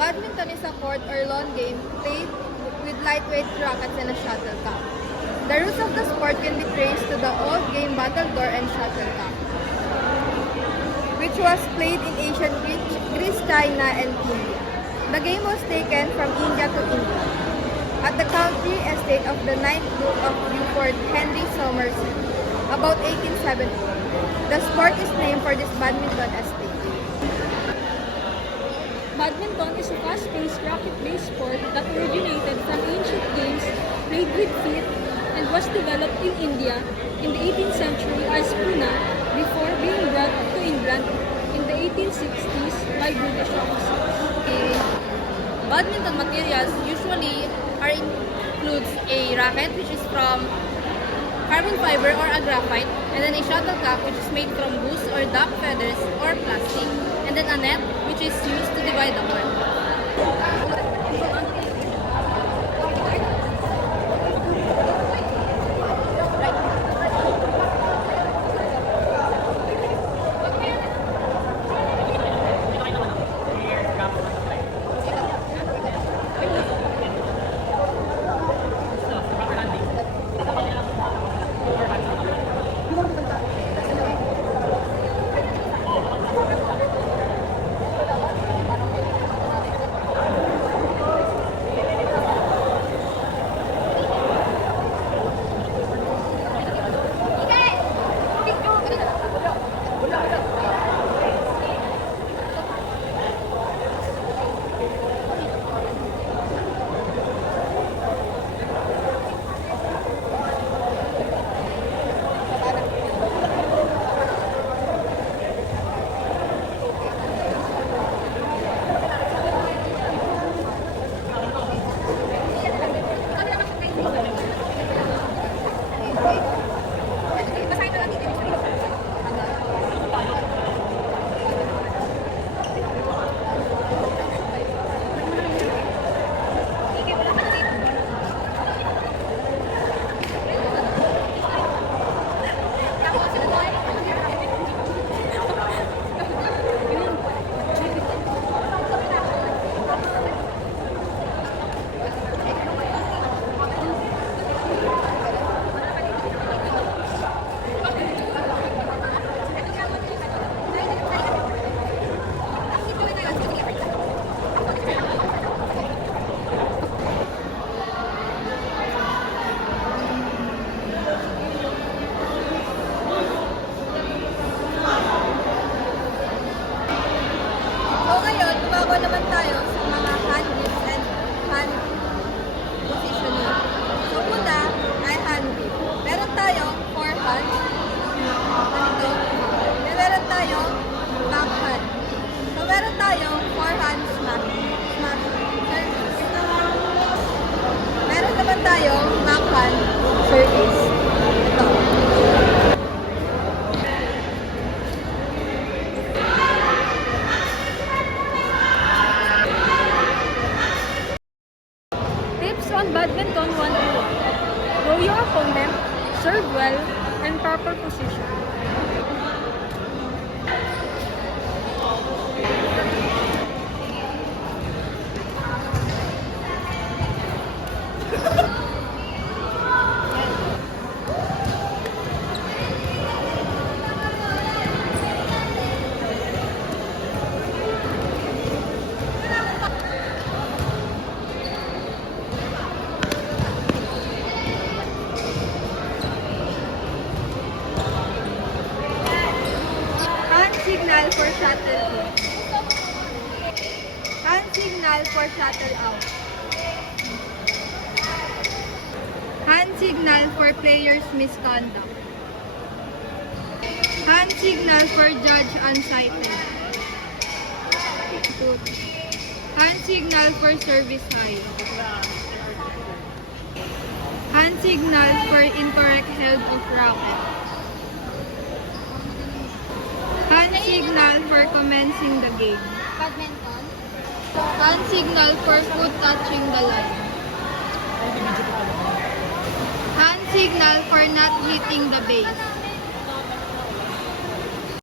Badminton is a court or lawn game played with lightweight rackets and a shuttlecock. The roots of the sport can be traced to the old game battledore and shuttlecock, which was played in ancient Greece, China, and India. The game was taken from India to England at the country estate of the 9th Duke of Beaufort, Henry Somerset, about 1870. The sport is named for this badminton estate. Badminton is a fast-paced, racket-based sport that originated from ancient games played with feet and was developed in India in the 18th century as Pune before being brought to England in the 1860s by British officers. Badminton materials usually includes a racket which is from carbon fiber or a graphite, and then a shuttlecock which is made from goose or duck feathers or plastic, and then a net which is used to divide the court. So ngayon, tumago naman tayo sa mga hand grip and hand positioning. So una ay hand grip. Meron tayong forehand, ganito. Then meron tayong backhand. So meron tayong forehand smash, service. Meron naman tayong backhand service. Ito. Tips on Badminton 101. Know your opponent, serve well, and proper position. Hand signal for shuttle in. Hand signal for shuttle out. Hand signal for players' misconduct. Hand signal for judge unsighted. Hand signal for service high. Hand signal for incorrect held of racket. Hand signal for commencing the game. Badminton. Hand signal for foot touching the line. Hand signal for not hitting the base.